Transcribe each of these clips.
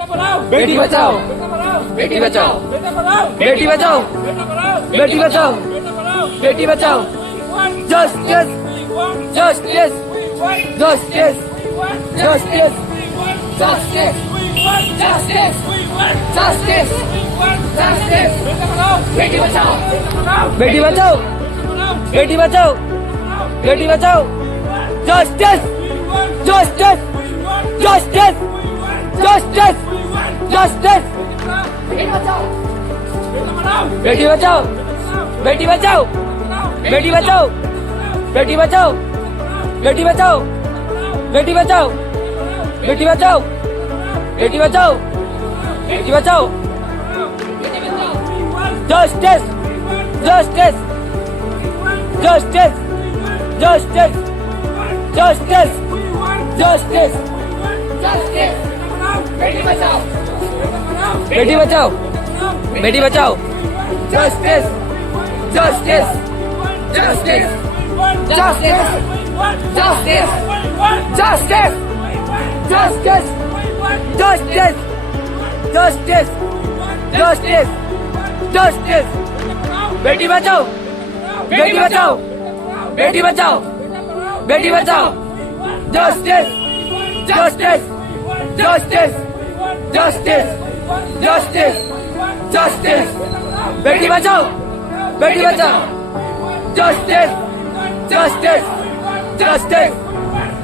Beti Bachao, Beti Bachao, Beti Bachao, Beti Bachao, Beti Bachao, justice, justice, justice, justice, justice, justice, justice, justice, Beti Bachao, Beti Bachao, Beti Bachao, Beti Bachao, justice, justice, justice, justice, justice, Beti Bachao, Beti Bachao, Beti Bachao, Beti Bachao, Beti Bachao, Beti Bachao, Beti Bachao, Beti Bachao, Beti Bachao, justice, justice, justice, justice, justice, justice, justice, Beti Bachao, Beti Bachao, Beti Bachao, justice, justice, justice, justice, justice, justice, justice, justice, justice, justice, justice, Beti Bachao, Beti Bachao, Beti Bachao, Beti Bachao, justice, justice, justice, justice, justice, justice, Beti Bachao, Beti Bachao, justice, justice, justice,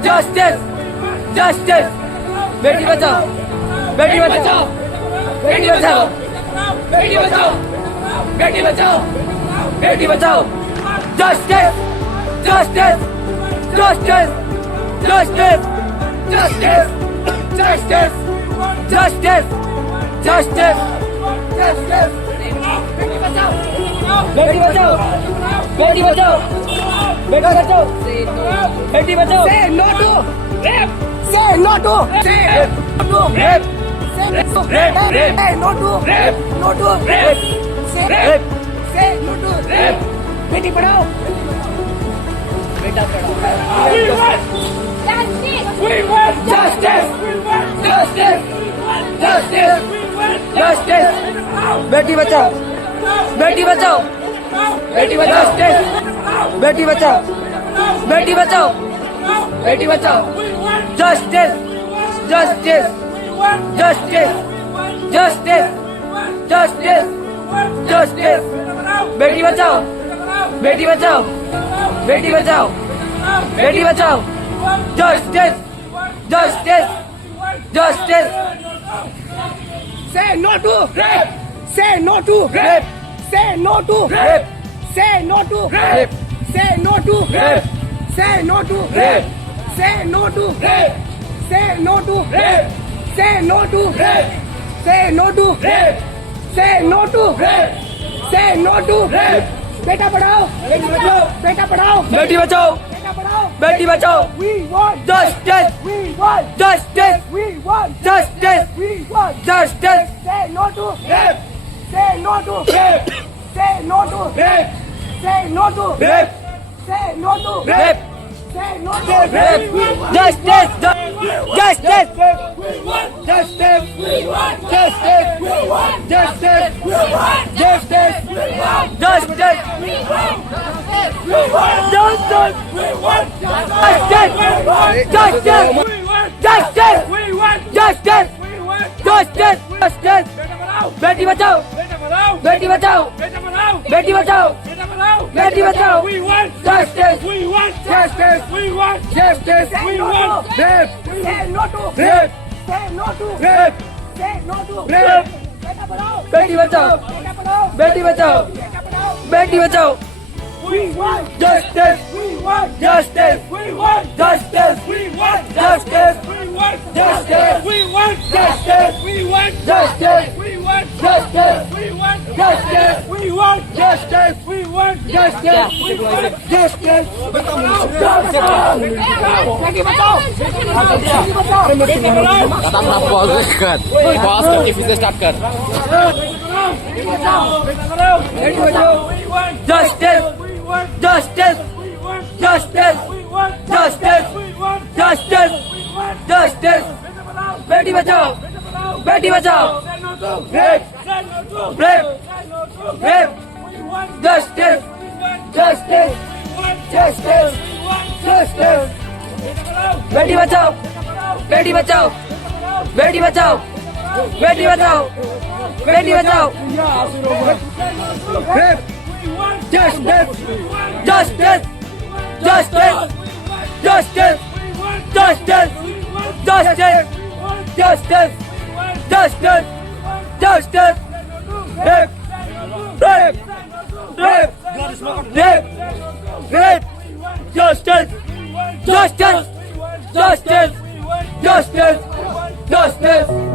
justice, justice, Beti Bachao, Beti Bachao, Beti Bachao, Beti Bachao, Beti Bachao, Beti Bachao, justice, justice, justice, justice, justice, justice, justice, justice, justice, Beti Bachao, Beti Bachao, Beti Bachao, Beti Bachao, Beti Bachao, say no to rape, say no to rape, no rape, say no to rape, say no to rape, no to rape, say rape, say no to rape, Beti Padhao, बेटा पढ़ाओ, we want justice, we want justice, we want justice, justice, justice, Beti Bachao, Beti Bachao, Beti Bachao, Beti Bachao, Beti Bachao, Beti Bachao, justice, justice, justice, justice, justice, justice, Beti Bachao, Beti Bachao, Beti Bachao, Beti Bachao, justice, justice, justice, say no to rape, say no to rape, say no to rape, say no to rape, say no to rape, say no to rape, say no to rape, say no to rape, say no to rape, say no to rape, say no to rape, say no to rape, बेटा पढ़ाओ, बेटी बचाओ, बेटा पढ़ाओ, बेटी बचाओ, बेटा पढ़ाओ, Beti Bachao, we want justice, we want justice, we want justice, we want justice, say no to rape, say no to rape, say no to rape, say no to rape, say no to rape, say no to rape, justice, justice, we want justice, we want justice, we want justice, we want justice, we want justice, we want justice, we want justice, we want justice, we want justice, we want justice, we want justice, justice, Beti Bachao, Beti Bachao, Beti Bachao, Beti Bachao, we want justice, we want justice, we want justice, we want rape, say no to rape, say no to rape, say no to rape, Beti Bachao, Beti Bachao, Beti Bachao, we want justice, we want justice, we want justice, we want justice, we want justice, we want justice, we want justice, we want justice, we want justice, we want justice, we want justice, we want justice, Beti Bachao, Kata pause कर, pause करके फिर से start कर. justice, justice, justice, justice, justice, justice, Beti Bachao, Beti Bachao rape rape rape justice justice justice justice Beti Bachao Beti Bachao Beti Bachao Beti Bachao Beti Bachao rape justice justice justice justice justice justice justice justice justice rape rape rape rape rape justice justice justice justice justice